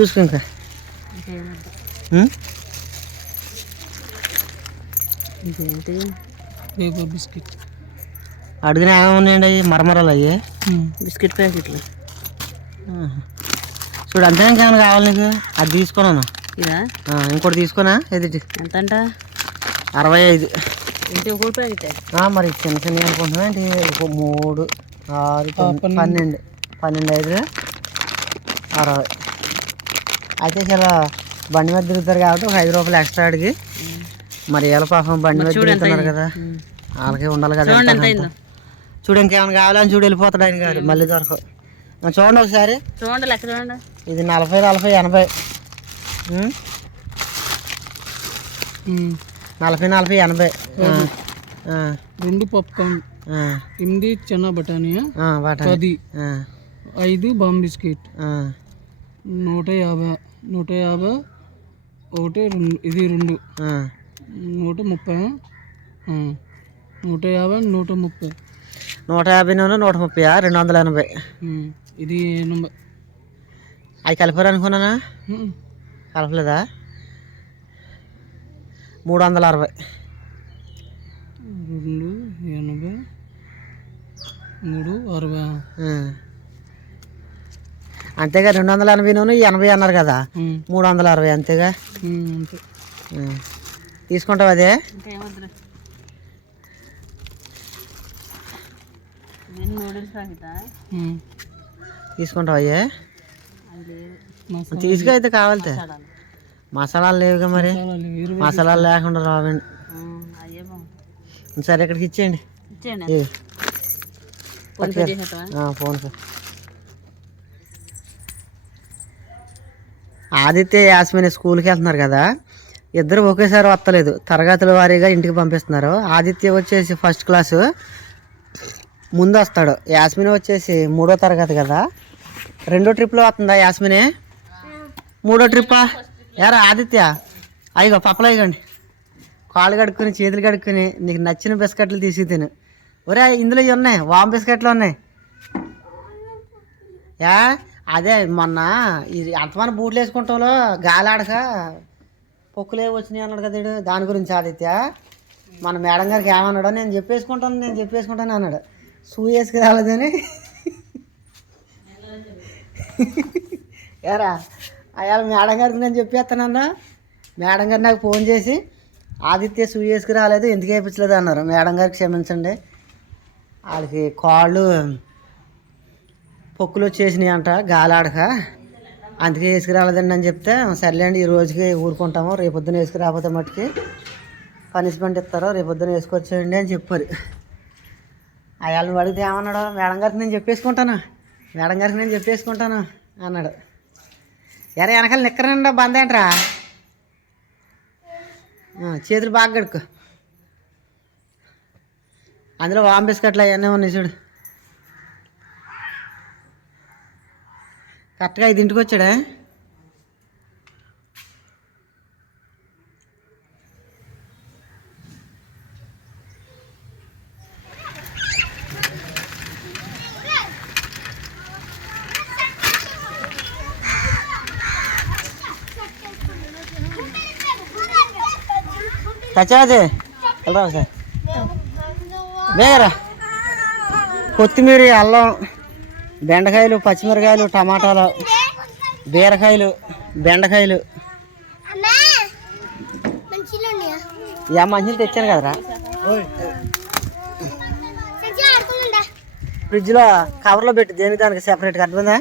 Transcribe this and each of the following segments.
చూసుకో ఇంకా? ఇంకేంటి పేపర్ బిస్కెట్. అడిగిన ఏమన్నాయండి అవి? మరమరాలు అయ్యి బిస్కెట్ ప్యాకెట్లు. చూడు అంతే ఇంకేమైనా కావాలి నీకు? అది తీసుకున్నాను. ఇదా? ఆ, ఇంకోటి తీసుకున్నా ఎదుటి ఎంత అంట అరవై ఐదు. ఏంటి ఒక ప్యాకెట్? ఆ, మరి చిన్న చిన్న అనుకుంటున్నా. ఏంటి? ఒక మూడు ఆరు పన్నెండు. పన్నెండు ఐదు అరవై. అయితే చాలా బండి మీద తిరుగుతారు కాబట్టి ఒక ఐదు రూపాయలు ఎక్స్ట్రా అడిగి మరి ఎలా పాపం బండి మీద తిరుగుతున్నారు కదా. వాళ్ళకి ఉండాలి కదా చూడు ఇంకేమైనా కావాలని చూడు వెళ్ళిపోతాడు ఆయన గారు మళ్ళీ దొరకవు. ఆ, చూడండి ఒకసారి. చూడండి లెక్క చూడండి. ఇది నలభై నలభై ఎనభై? నలభై నలభై ఎనభై. రెండు. పాప్కార్న్ ఎనిమిది చిన్న వాటా పది. ఐదు బామ్ బిస్కెట్. నూట యాభై నూట యాభై ఒకటి రెండు ఇది రెండు. నూట ముప్పై. నూట యాభై నూట ముప్పై నూట యాభై నూనె నూట ముప్పై రెండు వందల ఎనభై. ఇది ఎనభై అవి కలిపారు అనుకున్నానా. కలపలేదా మూడు వందల అరవై రెండు ఎనభై మూడు అరవై. అంతేగా రెండు వందల ఎనభై నూనె ఎనభై అన్నారు కదా. మూడు వందల అరవై అంతేగా. తీసుకుంటావు అదే. తీసుకుంటావు అయ్యే? తీసుకు అయితే కావాలితే. చాడాలి మసాలాలు లేవుగా మరి. మసాలాలు లేకుండా రావండి. సరే ఇక్కడికి ఇచ్చేయండి. ఫోన్ పే చేసేస్తావా ఆ, ఫోన్ పే ఆదిత్య యాస్మిని స్కూల్కి వెళ్తున్నారు కదా. ఇద్దరు ఒకేసారి వస్తలేదు తరగతుల వారీగా ఇంటికి పంపిస్తున్నారు. ఆదిత్య వచ్చేసి ఫస్ట్ క్లాసు. ముందు వస్తాడు. యాస్మిని వచ్చేసి మూడో తరగతి కదా. రెండో ట్రిప్లో వస్తుందా యాస్మిని? మూడో ట్రిప్పా? యారా ఆదిత్య? అయ్యో పప్పలు అయ్యండి కాళ్ళు కడుక్కుని చేతులు కడుక్కుని నీకు నచ్చిన బిస్కెట్లు తీసి తిను. ఒరే ఇందులో ఇవి ఉన్నాయి. వామ్ బిస్కెట్లు ఉన్నాయి. యా? అదే మొన్న ఇది అంతమంది బూట్లు వేసుకుంటాంలో గాలి ఆడక పొక్కులే వచ్చినాయి అన్నాడు కదా దాని గురించి ఆదిత్య. మన మేడం గారికి ఏమన్నాడో నేను చెప్పేసుకుంటాను నేను చెప్పేసుకుంటాను అన్నాడు. షూ వేసుకు రాలేదని ఎరా అయ్యాల మేడం గారికి నేను చెప్పేస్తానన్నా. మేడం గారు నాకు ఫోన్ చేసి ఆదిత్య షూ వేసుకు రాలేదు ఎందుకు వేయించలేదు అన్నారు. మేడం గారికి క్షమించండి. వాళ్ళకి కాళ్ళు పొక్కులు వచ్చేసినాయి అంట గాలాడక. అందుకే వేసుకురాలేదండి అని చెప్తే సర్లేండి ఈ రోజుకి ఊరుకుంటాము రేపొద్దున వేసుకురాకపోతే మట్టుకి పనిష్మెంట్ ఇస్తారు రేపొద్దున వేసుకొచ్చేయండి అని చెప్పారు. అయాలను అడిగితే ఏమన్నాడు మేడం గారికి నేను చెప్పేసుకుంటాను మేడం గారికి నేను చెప్పేసుకుంటాను అన్నాడు. ఎరా వెనకాల నిక్కరండి బంద్ ఏంట్రా? చేతులు బాగా గడుకు అందులో వామ్ బిస్కెట్లు అవన్నీ ఉన్నాయి చూడు. కరెక్ట్గా ఐదు ఇంటికి వచ్చాడా తెచ్చాది వెళ్ళరా సార్ వేగరా కొత్తిమీర అల్లం బెండకాయలు పచ్చిమిరకాయలు టమాటాలు బీరకాయలు బెండకాయలు. యా మంచిలు తెచ్చాను కదరా? ఫ్రిడ్జ్లో కవర్లో పెట్టి దేనికి దానికి సెపరేట్గా అర్థమైందా?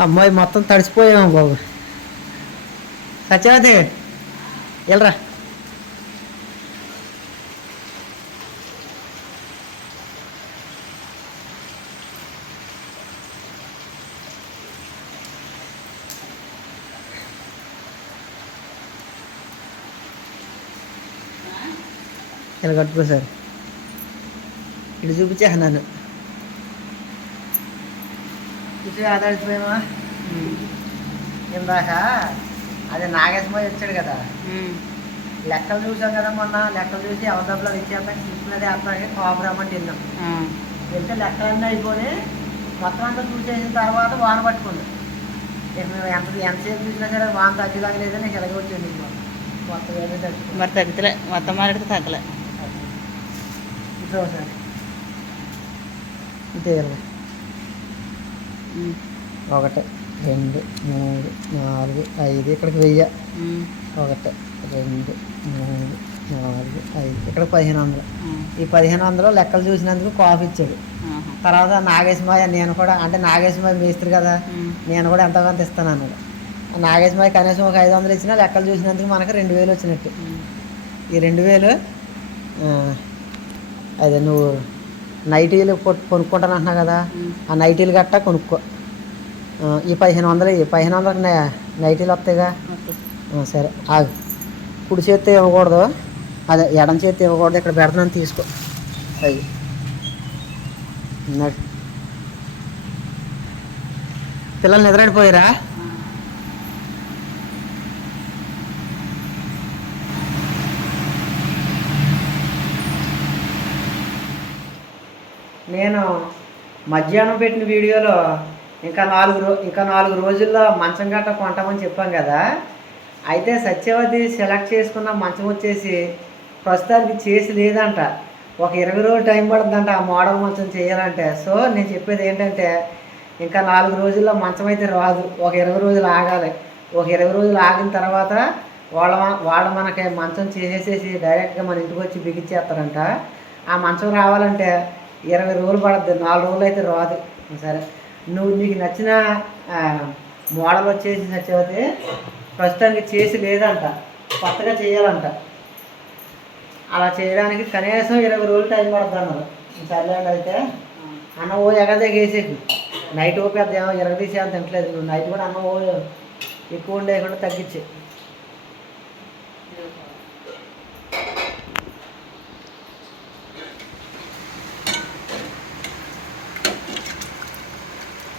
అమ్మాయి మొత్తం తడిసిపోయాము బాబు. సత్యవతి వెళ్ళరా ఇలా కట్టుకో సార్. ఇటు చూపించేస్తున్నాను. ఇటు ఆదాడిపోయామా ఇందాక అదే నాగేశ్వర వచ్చాడు కదా. లెక్కలు చూసాం కదా మొన్న లెక్కలు చూసి అవతల ఇచ్చేద్దాం తీసుకున్నది అట్లాగే కాపు రమ్మంటే వెళ్ళాం వెళ్తే లెక్కలన్నీ అయిపోయి మొత్తం అంతా చూసేసిన తర్వాత వాన మేము ఎంత ఎంతసేపు చూసినా సరే వాన తగ్గలేదని నీకు ఎలాగ వచ్చింది మొత్తం మరి తగ్గుతలే మొత్తం మాట్లాడితే తగ్గలే. ఇట్లా ఒకసారి. ఒకటి రెండు మూడు నాలుగు ఐదు. ఇక్కడికి వెయ్యి. ఒకటి రెండు మూడు నాలుగు ఐదు. ఇక్కడ పదిహేను వందలు. ఈ పదిహేను వందలు లెక్కలు చూసినందుకు కాఫీ ఇచ్చాడు. తర్వాత నాగేశ్వరయ్య నేను కూడా అంటే నాగేశ్వరయ్య మేస్త్రి కదా నేను కూడా ఎంతో కొంత ఇస్తాను అన్నాడు. ఆ నాగేశ్వరయ్య కనీసం ఒక ఐదు వందలు ఇచ్చినా లెక్కలు చూసినందుకు మనకు రెండు వేలు వచ్చినట్టు. ఈ రెండు వేలు అదే నువ్వు నైటీలు కొట్- కొనుక్కుంటాను అంటున్నావు కదా ఆ నైటీలు గట్టా కొనుక్కో. ఈ పదిహేను వందలు ఈ పదిహేను వందలకు నైటీలు వస్తాయిగా. సరే ఆగు. కుడి చేత్తో ఇవ్వకూడదు అదే ఎడం చేత్తో ఇవ్వకూడదు ఇక్కడ పెడుతున్నాను తీసుకో. అవి. పిల్లలు నిద్రడిపోయారా నేను మధ్యాహ్నం పెట్టిన వీడియోలో ఇంకా నాలుగు రో ఇంకా నాలుగు రోజుల్లో మంచం గట్ట కొంటామని చెప్పాం కదా. అయితే సత్యవతి సెలెక్ట్ చేసుకున్న మంచం వచ్చేసి ప్రస్తుతానికి చేసి లేదంట. ఒక ఇరవై రోజులు టైం పడుతుందంట ఆ మోడల్ మంచం చేయాలంటే. సో నేను చెప్పేది ఏంటంటే ఇంకా నాలుగు రోజుల్లో మంచం అయితే రాదు. ఒక ఇరవై రోజులు ఆగాలి. ఒక ఇరవై రోజులు ఆగిన తర్వాత వాళ్ళ వాళ్ళు మనకి మంచం చేసేసి డైరెక్ట్గా మన ఇంటికి వచ్చి బిగించేస్తారంట. ఆ మంచం రావాలంటే ఇరవై రోజులు పడద్దు నాలుగు రోజులు అయితే రాదు. సరే. నువ్వు నీకు నచ్చిన మోడల్ వచ్చేసి సత్యవతి ప్రస్తుతానికి చేసి లేదంట. కొత్తగా చేయాలంట. అలా చేయడానికి కనీసం ఇరవై రోజులు టైం పడుతుంది అన్నారు. సర్లేండి అయితే అన్న ఓ ఎగదేకి నైట్ ఓ పెద్ద ఏమో అంత తింటలేదు నువ్వు నైట్ కూడా అన్న ఓ ఎక్కువ ఉండేయకుండా తగ్గించే.